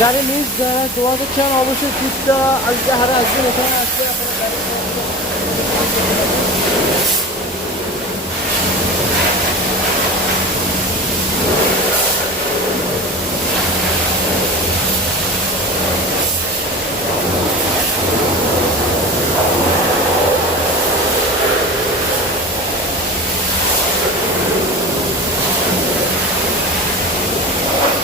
গাড়ি নিজ যারা তোমাদের চান অবশ্যই ট্রিপটা আজকে হারে আসবেন, এখানে আসলে আপনারা গাড়ি